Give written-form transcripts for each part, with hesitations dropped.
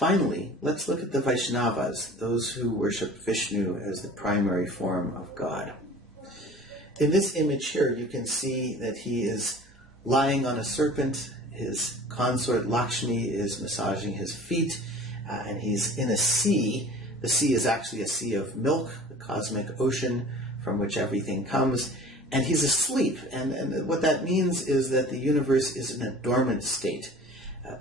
Finally, let's look at the Vaishnavas, those who worship Vishnu as the primary form of God. In this image here, you can see that he is lying on a serpent. His consort Lakshmi is massaging his feet, and he's in a sea. The sea is actually a sea of milk, the cosmic ocean from which everything comes, and he's asleep. And what that means is that the universe is in a dormant state.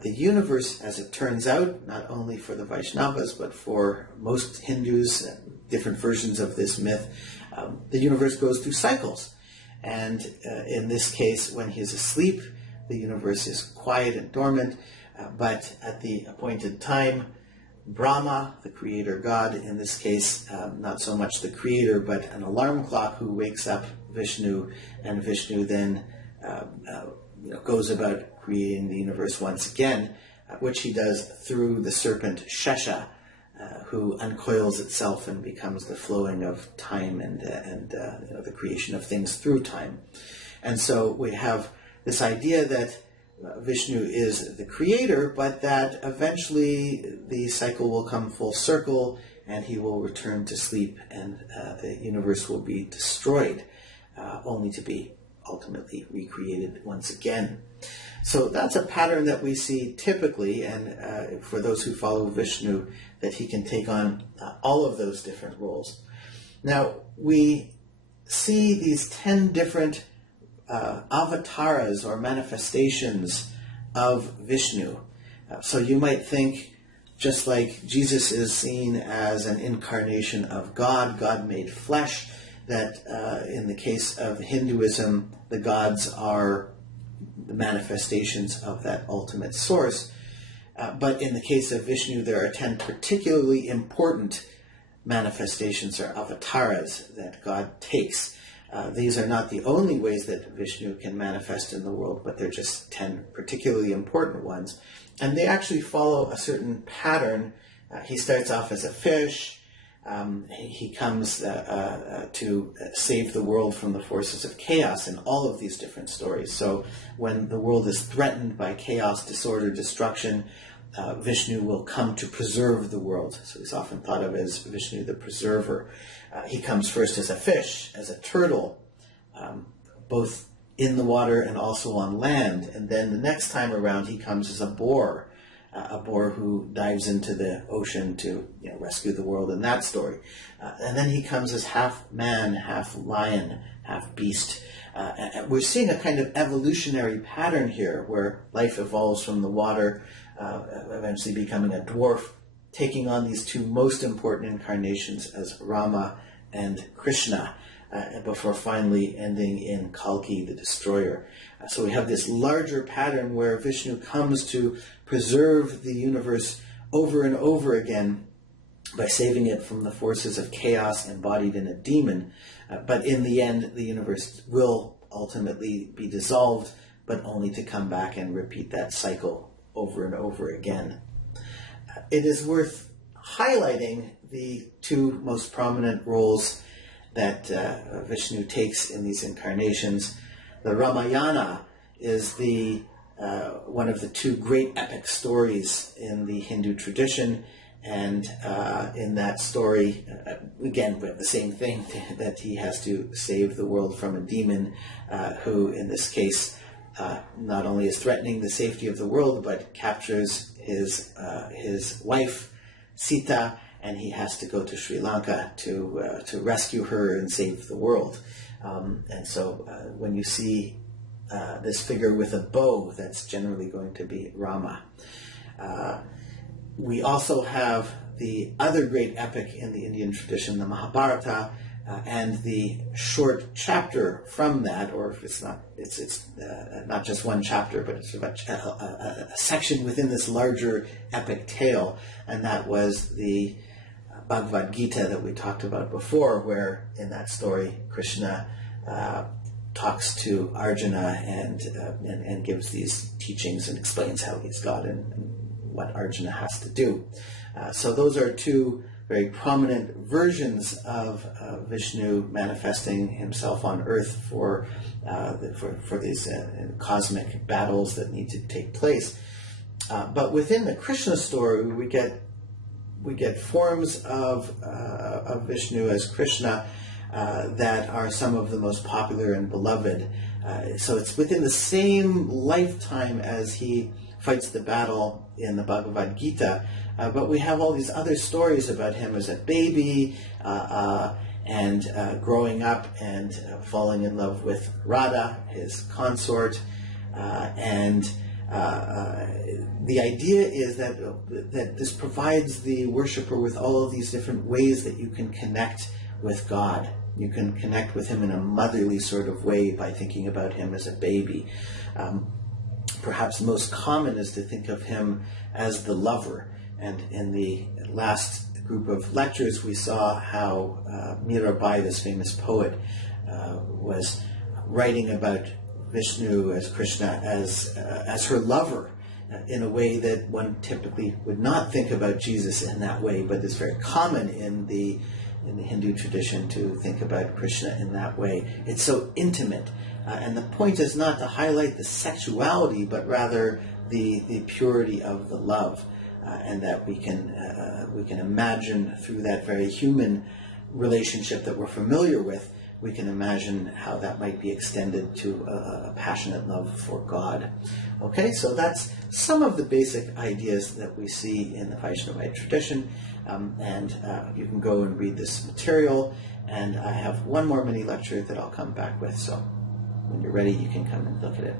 The universe, as it turns out, not only for the Vaishnavas, but for most Hindus, different versions of this myth, the universe goes through cycles. And in this case, when he's asleep, the universe is quiet and dormant, but at the appointed time, Brahma, the creator god, in this case, not so much the creator, but an alarm clock who wakes up Vishnu, and Vishnu then goes about creating the universe once again, which he does through the serpent Shesha, who uncoils itself and becomes the flowing of time and the creation of things through time. And so we have this idea that Vishnu is the creator, but that eventually the cycle will come full circle and he will return to sleep and the universe will be destroyed, only to be ultimately recreated once again. So that's a pattern that we see typically, and for those who follow Vishnu, that he can take on all of those different roles. Now, we see these 10 different avatars or manifestations of Vishnu. So you might think, just like Jesus is seen as an incarnation of God, God made flesh, that in the case of Hinduism, the gods are the manifestations of that ultimate source. But in the case of Vishnu, there are 10 particularly important manifestations or avatars that God takes. These are not the only ways that Vishnu can manifest in the world, but they're just 10 particularly important ones. And they actually follow a certain pattern. He starts off as a fish. He comes to save the world from the forces of chaos in all of these different stories. So when the world is threatened by chaos, disorder, destruction, Vishnu will come to preserve the world. So he's often thought of as Vishnu the preserver. He comes first as a fish, as a turtle, both in the water and also on land. And then the next time around he comes as a boar who dives into the ocean to rescue the world in that story. And then he comes as half man, half lion, half beast. We're seeing a kind of evolutionary pattern here where life evolves from the water, eventually becoming a dwarf, taking on these two most important incarnations as Rama and Krishna, before finally ending in Kalki, the destroyer. So we have this larger pattern where Vishnu comes to preserve the universe over and over again by saving it from the forces of chaos embodied in a demon. But in the end, the universe will ultimately be dissolved, but only to come back and repeat that cycle over and over again. It is worth highlighting the two most prominent roles that Vishnu takes in these incarnations. The Ramayana is one of the two great epic stories in the Hindu tradition, and in that story, again, we have the same thing, that he has to save the world from a demon who, in this case, not only is threatening the safety of the world, but captures his wife, Sita, and he has to go to Sri Lanka to rescue her and save the world. And so when you see this figure with a bow, that's generally going to be Rama. We also have the other great epic in the Indian tradition, the Mahabharata, and the short chapter from that, or if it's not just one chapter, but it's a section within this larger epic tale, and that was the Bhagavad Gita that we talked about before, where in that story Krishna talks to Arjuna and gives these teachings and explains how he's God and what Arjuna has to do. So those are two very prominent versions of Vishnu manifesting himself on earth for these cosmic battles that need to take place. But within the Krishna story, we get forms of Vishnu as Krishna that are some of the most popular and beloved. So it's within the same lifetime as he fights the battle in the Bhagavad Gita, but we have all these other stories about him as a baby and growing up and falling in love with Radha, his consort, and the idea is that this provides the worshiper with all of these different ways that you can connect with God. You can connect with him in a motherly sort of way by thinking about him as a baby. Perhaps most common is to think of him as the lover. And in the last group of lectures, we saw how Mirabai, this famous poet, was writing about Vishnu as Krishna as her lover, in a way that one typically would not think about Jesus in that way, but it's very common in the Hindu tradition to think about Krishna in that way. It's so intimate, and the point is not to highlight the sexuality, but rather the purity of the love, and that we can imagine through that very human relationship that we're familiar with. We can imagine how that might be extended to a passionate love for God. Okay, so that's some of the basic ideas that we see in the Vaishnavite tradition, and you can go and read this material, and I have one more mini lecture that I'll come back with, so when you're ready you can come and look at it.